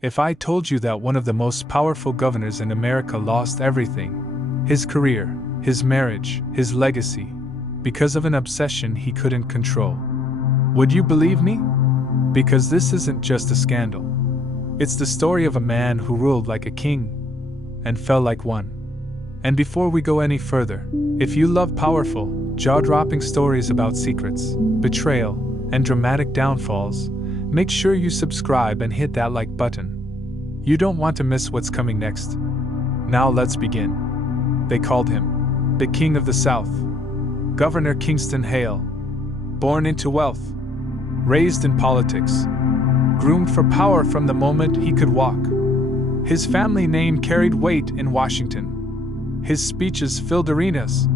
If I told you that one of the most powerful governors in America lost everything, his career, his marriage, his legacy, because of an obsession he couldn't control, would you believe me? Because this isn't just a scandal. It's the story of a man who ruled like a king and fell like one. And before we go any further, if you love powerful, jaw-dropping stories about secrets, betrayal, and dramatic downfalls, make sure you subscribe and hit that like button. You don't want to miss what's coming next. Now let's begin. They called him the King of the South, Governor Kingston Hale. Born into wealth, raised in politics, groomed for power from the moment he could walk. His family name carried weight in Washington. His speeches filled arenas.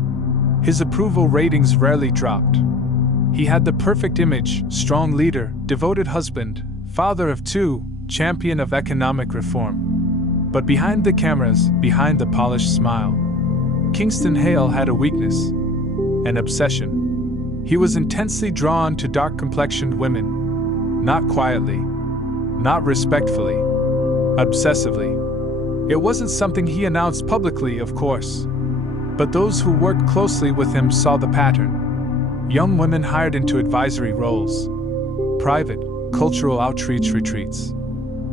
His approval ratings rarely dropped. He had the perfect image: strong leader, devoted husband, father of two, champion of economic reform. But behind the cameras, behind the polished smile, Kingston Hale had a weakness, an obsession. He was intensely drawn to dark-complexioned women, not quietly, not respectfully, obsessively. It wasn't something he announced publicly, of course, but those who worked closely with him saw the pattern. Young women hired into advisory roles, private, cultural outreach retreats,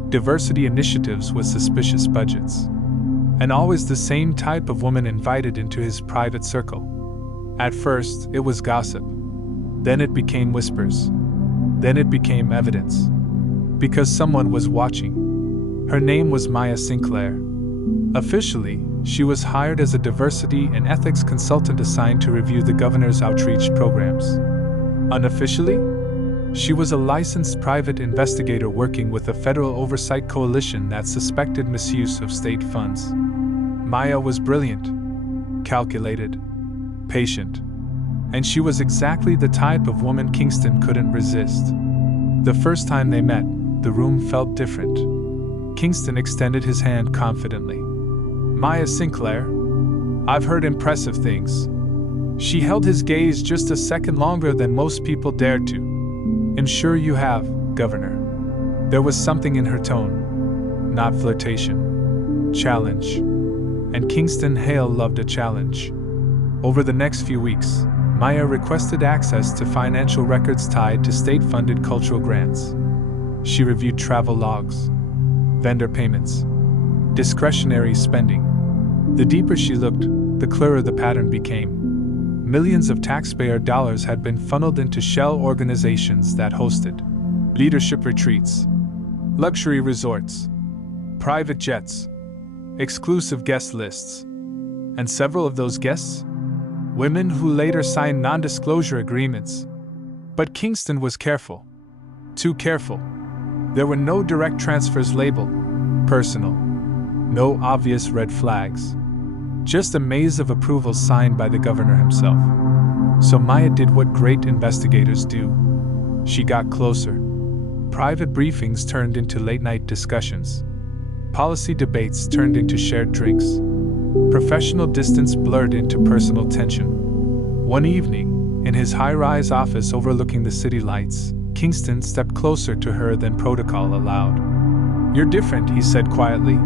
diversity initiatives with suspicious budgets, and always the same type of woman invited into his private circle. At first, it was gossip. Then it became whispers. Then it became evidence. Because someone was watching. Her name was Maya Sinclair. Officially, she was hired as a diversity and ethics consultant assigned to review the governor's outreach programs. Unofficially, she was a licensed private investigator working with a federal oversight coalition that suspected misuse of state funds. Maya was brilliant, calculated, patient, and she was exactly the type of woman Kingston couldn't resist. The first time they met, the room felt different. Kingston extended his hand confidently. "Maya Sinclair, I've heard impressive things." She held his gaze just a second longer than most people dared to. "I'm sure you have, Governor." There was something in her tone. Not flirtation. Challenge. And Kingston Hale loved a challenge. Over the next few weeks, Maya requested access to financial records tied to state-funded cultural grants. She reviewed travel logs, vendor payments, discretionary spending. The deeper she looked, the clearer the pattern became. Millions of taxpayer dollars had been funneled into shell organizations that hosted leadership retreats, luxury resorts, private jets, exclusive guest lists. And several of those guests? Women who later signed non-disclosure agreements. But Kingston was careful. Too careful. There were no direct transfers labeled personal. No obvious red flags. Just a maze of approvals signed by the governor himself. So Maya did what great investigators do. She got closer. Private briefings turned into late-night discussions. Policy debates turned into shared drinks. Professional distance blurred into personal tension. One evening, in his high-rise office overlooking the city lights, Kingston stepped closer to her than protocol allowed. "You're different," he said quietly.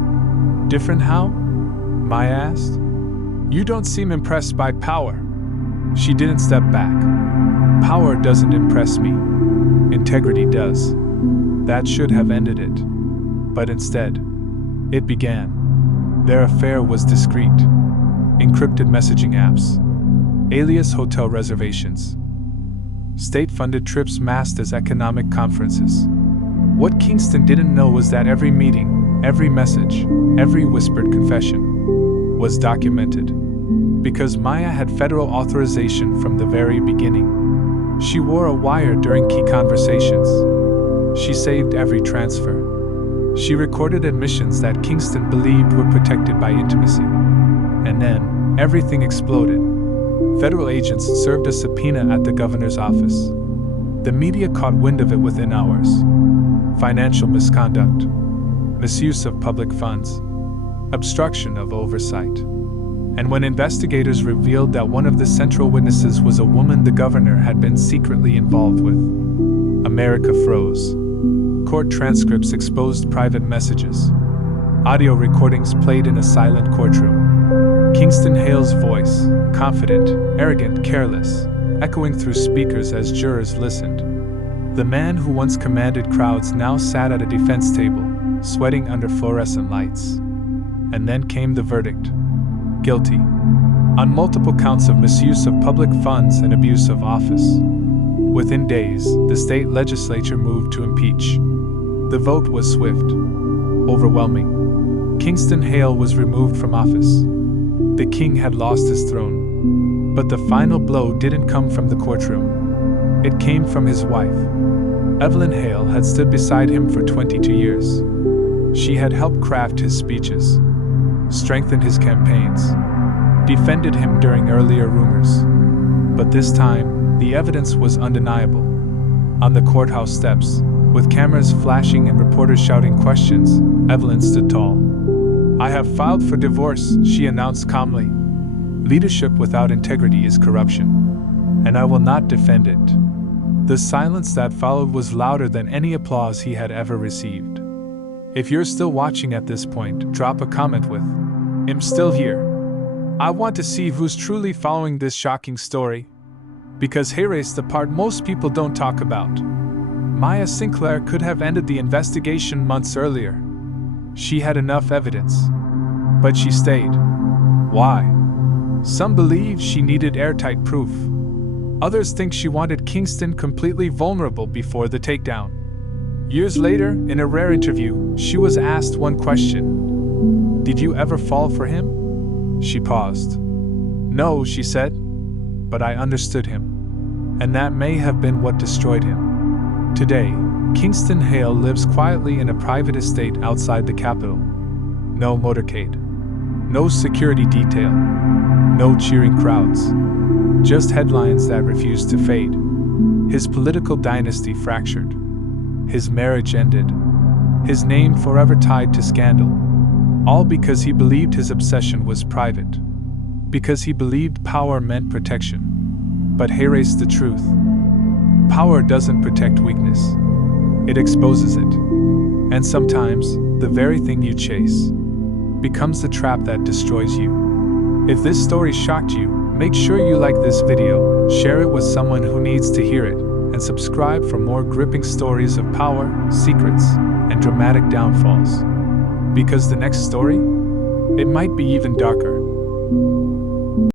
"Different how?" Maya asked. "You don't seem impressed by power." She didn't step back. "Power doesn't impress me. Integrity does." That should have ended it. But instead, it began. Their affair was discreet. Encrypted messaging apps, alias hotel reservations, state-funded trips masked as economic conferences. What Kingston didn't know was that every meeting, every message, every whispered confession was documented. Because Maya had federal authorization from the very beginning. She wore a wire during key conversations. She saved every transfer. She recorded admissions that Kingston believed were protected by intimacy. And then, everything exploded. Federal agents served a subpoena at the governor's office. The media caught wind of it within hours. Financial misconduct, misuse of public funds, obstruction of oversight. And when investigators revealed that one of the central witnesses was a woman the governor had been secretly involved with, America froze. court transcripts exposed private messages. Audio recordings played in a silent courtroom. Kingston Hale's voice, confident, arrogant, careless, echoing through speakers as jurors listened. The man who once commanded crowds now sat at a defense table, sweating under fluorescent lights. And then came the verdict. Guilty. On multiple counts of misuse of public funds and abuse of office. Within days, the state legislature moved to impeach. The vote was swift, overwhelming. Kingston Hale was removed from office. The king had lost his throne. But the final blow didn't come from the courtroom. It came from his wife. Evelyn Hale had stood beside him for 22 years. She had helped craft his speeches, strengthened his campaigns, defended him during earlier rumors. But this time, the evidence was undeniable. On the courthouse steps, with cameras flashing and reporters shouting questions, Evelyn stood tall. "I have filed for divorce," she announced calmly. "Leadership without integrity is corruption, and I will not defend it." The silence that followed was louder than any applause he had ever received. If you're still watching at this point, drop a comment with, "I'm still here." I want to see who's truly following this shocking story. Because here's the part most people don't talk about. Maya Sinclair could have ended the investigation months earlier. She had enough evidence. But she stayed. Why? Some believe she needed airtight proof. Others think she wanted Kingston completely vulnerable before the takedown. Years later, in a rare interview, she was asked one question. "Did you ever fall for him?" She paused. "No," she said, "but I understood him. And that may have been what destroyed him." Today, Kingston Hale lives quietly in a private estate outside the capital. No motorcade. No security detail. No cheering crowds. Just headlines that refused to fade. His political dynasty fractured. His marriage ended. His name forever tied to scandal. All because he believed his obsession was private. Because he believed power meant protection. But here's the truth. Power doesn't protect weakness. It exposes it. And sometimes, the very thing you chase becomes the trap that destroys you. If this story shocked you, make sure you like this video, share it with someone who needs to hear it, and subscribe for more gripping stories of power, secrets, and dramatic downfalls. Because the next story? It might be even darker.